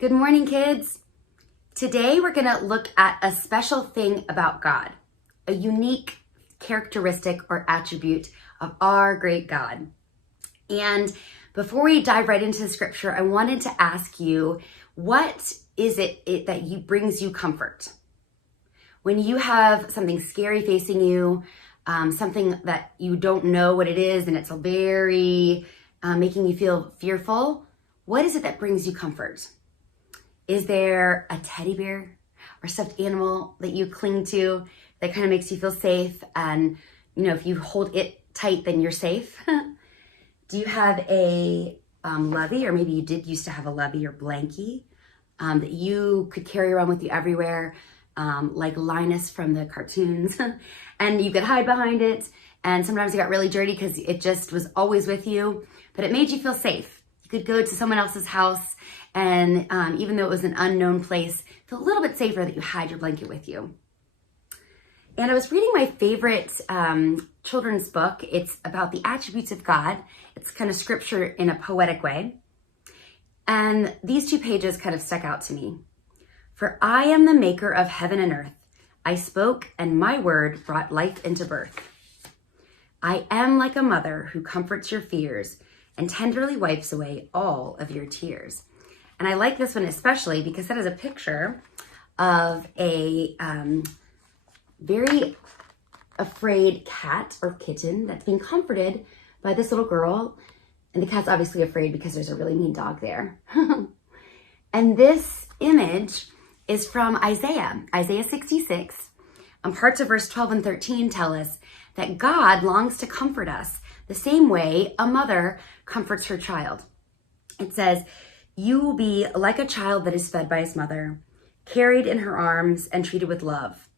Good morning, kids. Today we're going to look at a special thing about God, a unique characteristic or attribute of our great God. And before we dive right into the scripture, I wanted to ask you, what is it that brings you comfort? When you have something scary facing you, something that you don't know what it is, and it's very making you feel fearful, what is it that brings you comfort? Is there a teddy bear or stuffed animal that you cling to that kind of makes you feel safe? And, if you hold it tight, then you're safe. Do you have a lovey, or maybe you did used to have a lovey or blankie that you could carry around with you everywhere, like Linus from the cartoons, and you could hide behind it. And sometimes it got really dirty because it just was always with you, but it made you feel safe. You could go to someone else's house, and even though it was an unknown place, feel a little bit safer that you had your blanket with you. And I was reading my favorite children's book. It's about the attributes of God. It's kind of scripture in a poetic way. And these 2 pages kind of stuck out to me. For I am the maker of heaven and earth. I spoke, and my word brought life into birth. I am like a mother who comforts your fears and tenderly wipes away all of your tears. And I like this one especially because that is a picture of a very afraid cat or kitten that's being comforted by this little girl. And the cat's obviously afraid because there's a really mean dog there. And this image is from Isaiah 66. Parts of verse 12 and 13 tell us that God longs to comfort us the same way a mother comforts her child. It says, "You will be like a child that is fed by his mother, carried in her arms and treated with love.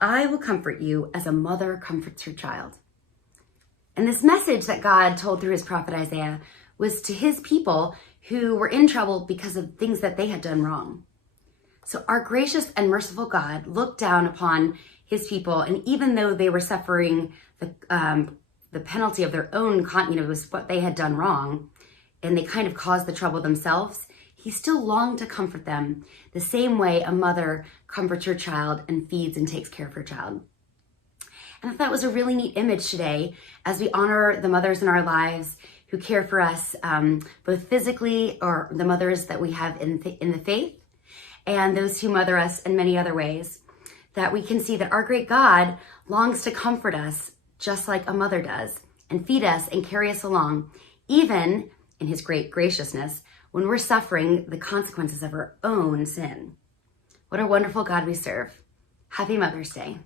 I will comfort you as a mother comforts her child." And this message that God told through his prophet Isaiah was to his people who were in trouble because of things that they had done wrong. So our gracious and merciful God looked down upon his people, and even though they were suffering the penalty of their own, it was what they had done wrong, and they kind of caused the trouble themselves, he still longed to comfort them the same way a mother comforts her child and feeds and takes care of her child. And I thought it was a really neat image today as we honor the mothers in our lives who care for us, both physically, or the mothers that we have in the faith, and those who mother us in many other ways, that we can see that our great God longs to comfort us just like a mother does, and feed us and carry us along, even in his great graciousness, when we're suffering the consequences of our own sin. What a wonderful God we serve. Happy Mother's Day.